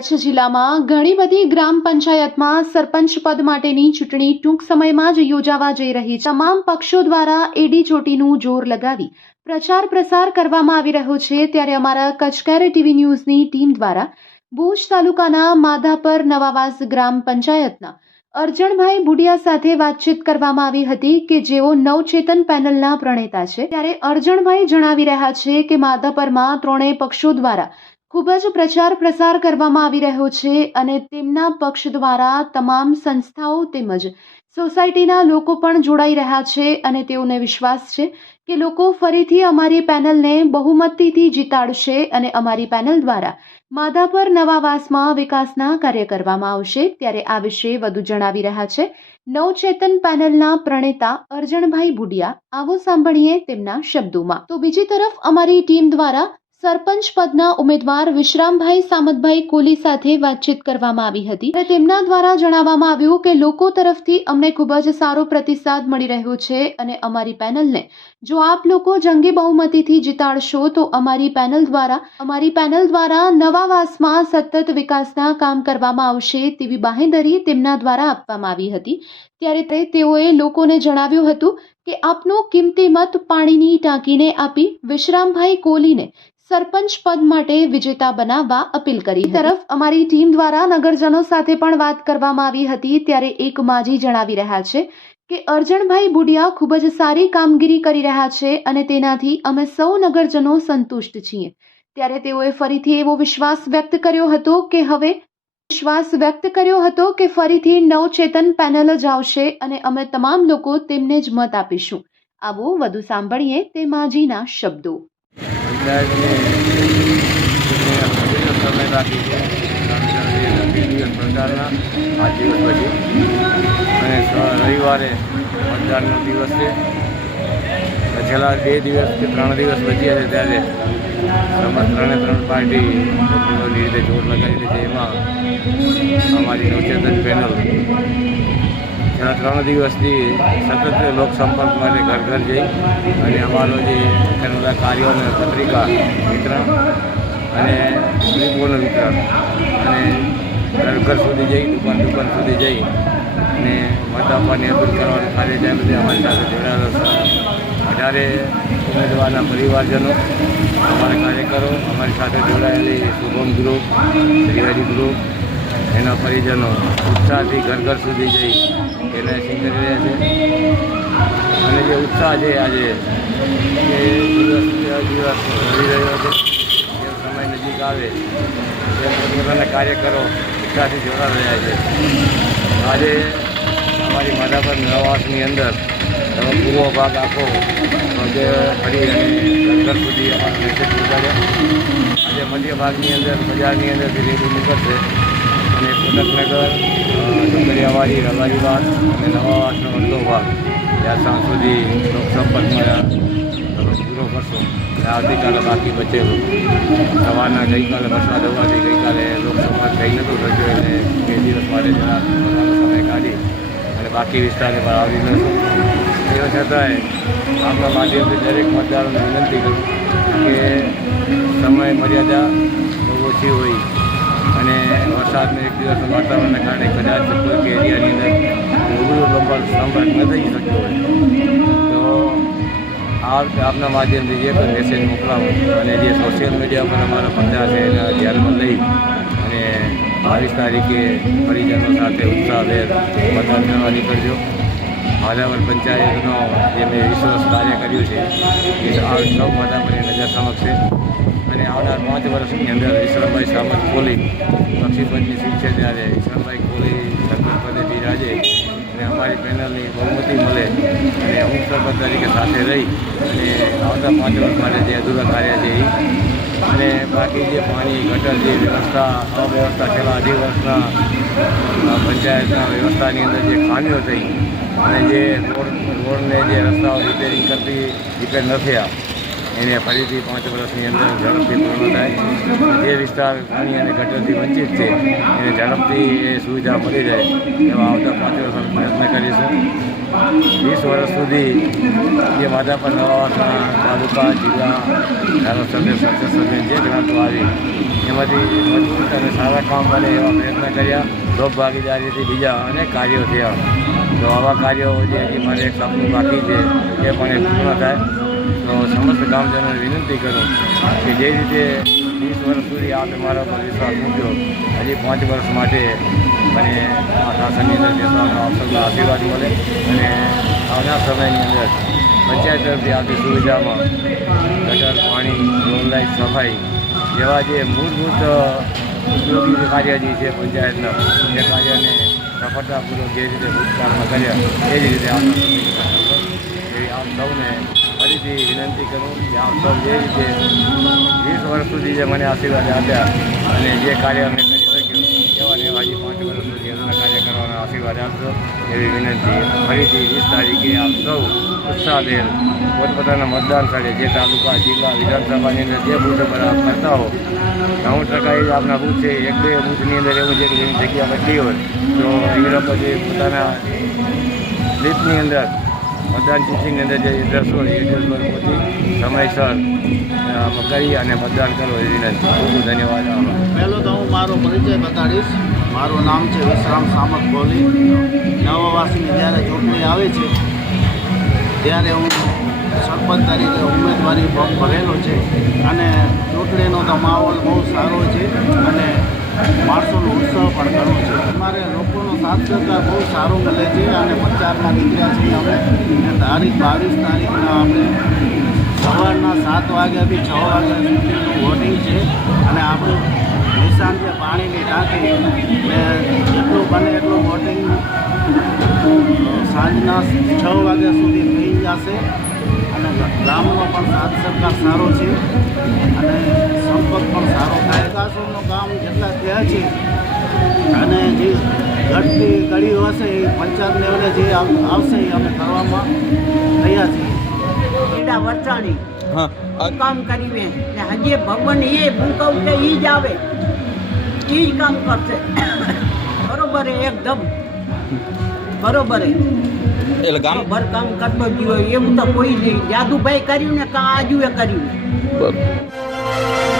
કચ્છ જિલ્લામાં ઘણી બધી ગ્રામ પંચાયતમાં સરપંચ પદ માટેની ચૂંટણી ટૂંક સમયમાં જ યોજાવા જઈ રહી છે. તમામ પક્ષો દ્વારા એડી ચોટીનું જોર લગાવી પ્રચાર પ્રસાર કરવામાં આવી રહ્યો છે. ત્યારે અમારા કચકેર ટીવી ન્યૂઝની ટીમ દ્વારા ભુજ તાલુકાના માધાપર નવાવાસ ગ્રામ પંચાયતના અર્જણભાઈ બુડિયા સાથે વાતચીત કરવામાં આવી હતી કે જેઓ નવચેતન પેનલના પ્રણેતા છે. ત્યારે અર્જણભાઈ જણાવી રહ્યા છે કે માધાપરમાં ત્રણેય પક્ષો દ્વારા ખૂબ જ પ્રચાર પ્રસાર કરવામાં આવી રહ્યો છે અને તેમના પક્ષ દ્વારા તમામ સંસ્થાઓ તેમજ સોસાયટીના લોકો પણ જોડાઈ રહ્યા છે અને તેઓને વિશ્વાસ છે કે લોકો ફરીથી અમારી પેનલને બહુમતીથી જીતાડશે અને અમારી પેનલ દ્વારા માધાપર નવાવાસમાં વિકાસના કાર્ય કરવામાં આવશે. ત્યારે આ વિશે વધુ જણાવી રહ્યા છે. નવચેતન પેનલના પ્રણેતા અર્જણભાઈ ભુડિયા. આવો સાંભળીએ તેમના શબ્દોમાં. તો બીજી તરફ અમારી ટીમ દ્વારા સરપંચ પદના ઉમેદવાર વિશ્રામભાઈ સામતભાઈ કોલી સાથે વાતચીત કરવામાં આવી હતી અને તેમના દ્વારા જણાવવામાં આવ્યું કે લોકો તરફથી અમને ખૂબ જ સારો પ્રતિસાદ મળી રહ્યો છે અને અમારી પેનલને જો આપ લોકો જંગી બહુમતીથી જીતાડશો, તો અમારી પેનલ દ્વારા, અમારી પેનલ દ્વારા નવાવાસમાં સતત વિકાસના કામ કરવામાં આવશે તેવી બાહેંધરી તેમના દ્વારા આપવામાં આવી હતી. ત્યારે તે તેઓએ લોકોને જણાવ્યું હતું કે આપનો કિંમતી મત પાણીની ટાંકીને આપી વિશ્રામભાઈ કોહલીને સરપંચ પદ માટે વિજેતા બનાવવા અપીલ કરી. તરફ, અમારી ટીમ દ્વારા નગરજનો સાથે પણ વાત કરવામાં આવી હતી, ત્યારે એક માજી જણાવી રહ્યા છે કે, અર્જણભાઈ બુડિયા ખૂબ જ સારી કામગીરી કરી રહ્યા છે અને તેનાથી અમે સૌ નગરજનો સંતુષ્ટ છીએ. ત્યારે તેઓએ ફરીથી એવો વિશ્વાસ વ્યક્ત કર્યો હતો કે, હવે વિશ્વાસ વ્યક્ત કર્યો હતો કે, ફરીથી નવચેતન પેનલ જ આવશે અને અમે તમામ લોકો તેમને જ મત આપીશું. આવો વધુ સાંભળીએ તે માજીના શબ્દો. બાકી છે દિવસ દિવસ પ્રચારના આ દિવસ પછી અને રવિવારે મતદાનનો દિવસ છે છેલ્લા બે દિવસ કે ત્રણ દિવસ બચ્યા છે ત્યારે ત્રણે ત્રણ પાર્ટી પોતપોતાની રીતે જોર લગાવી છે એમાં અમારી નવચેતન પેનલ છેલ્લા ત્રણ દિવસથી સતત લોકસંપર્ક માટે ઘર ઘર જઈ અને અમારો જે બધા કાર્યો અને પત્રિકા વિતરણ અને સ્લીપોનું વિતરણ અને ઘર ઘર સુધી જઈ, દુકાન દુકાન સુધી જઈ અને મત આપવાની અપીલ કરવાનું કાર્ય જ્યાં સુધી અમારી સાથે જોડાયેલો અઢારે ઉમેદવારના પરિવારજનો, અમારા કાર્યકરો, અમારી સાથે જોડાયેલી શુભમ ગ્રુપ ત્રિવેદી ગ્રુપ એના પરિજનો ઉત્સાહથી ઘર ઘર સુધી જઈ એને સિંહ કરી રહ્યા છે. અને જે ઉત્સાહ છે આજે, એ દિવસ મળી રહ્યો છે. જેમ સમય નજીક આવે, તેમ પોતપોતાના કાર્યકરો ઉત્સાહથી જોડા રહ્યા છે. આજે અમારી માધાપર નવાસની અંદર પૂરો ભાગ આખો જે ફરી અને ઘર સુધી અમારા મેસેજ પહોંચાડ્યા. આજે મધ્ય ભાગની અંદર, બજારની અંદરથી રેલી નીકળશે અને કોટકનગર ડુંગરિયાવાડી રબારીબાગ અને નવાવાસનો અડધો ભાગ. ત્યાં સાંજ સુધી લોકસંપર્કમાં પૂરો કરશો અને આવતીકાલે બાકી બચેલું. સવારના ગઈકાલે વરસાદ હોવાથી ગઈકાલે લોકસભા થઈ નહોતું થયું એટલે બે દિવસ માટે જરા સમય કાઢી અને બાકી વિસ્તારને પણ આવી નથી એ છતાંય આપણા માધ્યમથી દરેક મતદારોને વિનંતી કરું કે સમય મર્યાદા બહુ ઓછી હોય. અને વરસાદને એક દિવસ વાતાવરણને કારણે કદાચ કોઈક એરિયાની અંદર રૂબરૂ લંબાણ સંપર્ક ન થઈ શક્યો હોય. તો આ આપના માધ્યમથી જે પણ મેસેજ મોકલાવો અને જે સોશિયલ મીડિયા પર અમારા પ્રચાર છે એના ધ્યાનમાં લઈ અને બાવીસ તારીખે પરિજનો સાથે ઉત્સાહભેર મતદાન કરવા નીકળજો. માધાવર પંચાયતનો જે મેં વિશ્વાસ કાર્ય કર્યું છે, એ સૌ માધાવરની નજર સમક્ષ છે. અને આવનાર પાંચ વર્ષની અંદર ઈશ્વરભાઈ સામંત કોહલી પક્ષીપંચની સીટ છે ત્યારે ઈશ્વરભાઈ કોહલી, સરપંચ પદે બિરાજે અને અમારી પેનલની બહુમતી મળે અને અમુક સરપંચ તરીકે સાથે રહી અને આવતા પાંચ વર્ષ માટે જે અધૂરા કાર્ય છે એ અને બાકી જે પાણી, ગટર જે વ્યવસ્થા, અવ્યવસ્થા છેલ્લા અઢી વર્ષના પંચાયતના વ્યવસ્થાની અંદર જે ખામીઓ થઈ અને જે રોડ, રોડને જે રસ્તાઓ રિપેરિંગ કરતી રિપેર ન થયા એને ફરીથી પાંચ વર્ષની અંદર ઝડપથી પૂર્ણ થાય. જે વિસ્તાર પાણી અને ગટરથી વંચિત છે, એને ઝડપથી એ સુવિધા મળી જાય એવા આવતા પાંચ વર્ષ પ્રયત્ન કરીશું. વીસ વર્ષ સુધી જે માધાપર નવાવાસણા તાલુકા, જિલ્લા, ધારાસભ્ય સંસદ સભ્ય જે ગ્રાન્ટો આવી, એમાંથી મજબૂત અને સારા કામ બને એવા પ્રયત્ન કર્યા. લોક ભાગીદારીથી બીજા અનેક કાર્યો થયા. તો આવા કાર્યો જે હજી મારે એક સપનું બાકી છે, એ પણ પૂર્ણ થાય. તો સમસ્ત ગામજનોને વિનંતી કરું કે જે રીતે વીસ વર્ષ સુધી આપે મારા પર વિશ્વાસ મૂક્યો, હજી પાંચ વર્ષ માટે મને આ શાસનની અંદર બેસવાનો અવસરના આશીર્વાદ મળે અને આવનાર સમયની અંદર પંચાયત તરફથી આવતી સુવિધામાં ગટર, પાણી રોડલાઇટ સફાઈ જેવા જે મૂળભૂત ઉપયોગી કાર્ય જે છે પંચાયતના, એ કાર્યને સફળતાપૂર્વક જે રીતે ભૂતકાળમાં કર્યા, એ જ રીતે આવનાર સમયની અંદર એવી આપ સૌને ફરીથી વિનંતી કરું કે આપ સૌ જે રીતે વીસ વર્ષ સુધી જે મને આશીર્વાદ આપ્યા અને જે કાર્ય અમે કરી શક્યું, એવા ને પાંચ વર્ષ સુધી એના કાર્ય કરવાનો આશીર્વાદ આપશો એવી વિનંતી ફરીથી વીસ તારીખે આપ સૌ ઉત્સાહભેર પોતપોતાના મતદાન સ્થળે જે તાલુકા, જિલ્લા, વિધાનસભાની અંદર જે બૂથ પર આપ કરતા હો, નવ ટકા એ આપના બૂથ છે. એક, બે બૂથની અંદર એવું છે કે જેની જગ્યા બદલી હોય. તો એ લોકો પોતાના સ્લીપની અંદર મતદાન ચૂંટણીની અંદર જે એ એડ્રેસ પર પહોંચી સમયસર કરી અને મતદાન કરો એવી વિનંતી. ખૂબ ખૂબ ધન્યવાદ. પહેલું તો હું મારો પરિચય બતાડીશ. મારું નામ છે વિશ્રામ સામત કોહલી નવાવાસીની જ્યારે ચૂંટણી આવે છે, ત્યારે હું સરપંચ તરીકે ઉમેદવારી ફોર્મ ભરેલો છે. અને ચૂંટણીનો તો માહોલ બહુ સારો છે અને માણસોનો ઉત્સાહ પણ ઘણો છે. અમારે લોકોનો સાથ સહકાર બહુ સારો મળે છે અને પ્રચારના નીકળ્યા છીએ અમે. તારીખ બાવીસ તારીખના આપણે સવારના સાત વાગ્યાથી છ વાગ્યા સુધીનું વોટિંગ છે. અને આપણું નિશાન છે પાણીની ટાંકી ને જેટલું બને એટલું વોટિંગ સાંજના છ વાગ્યા સુધી થઈ જશે. અને ગામનો પણ સાથ સરકાર સારો છે. અને સંપર્ક પણ સારો થાય. વિકાસોનું કામ જેટલા થયા છે અને જે ઘટતી કડીઓ હશે એ પંચાયત લેવલે જે આવ- આવશે એ અમે કરવામાં થયા છીએ. એડા વરસાણી હા. કામ કરીએ ને હજી ભગવાન એ ભૂકવ કે એ જ આવે. એ જ કામ કરશે. બરોબર એકદમ. બરોબર હે એટલે ગામ ભર કામ કરતો જ એમ તો કોઈ નહીં. જાદુભાઈ કર્યું ને કાં આજુએ કર્યું? બરોબર.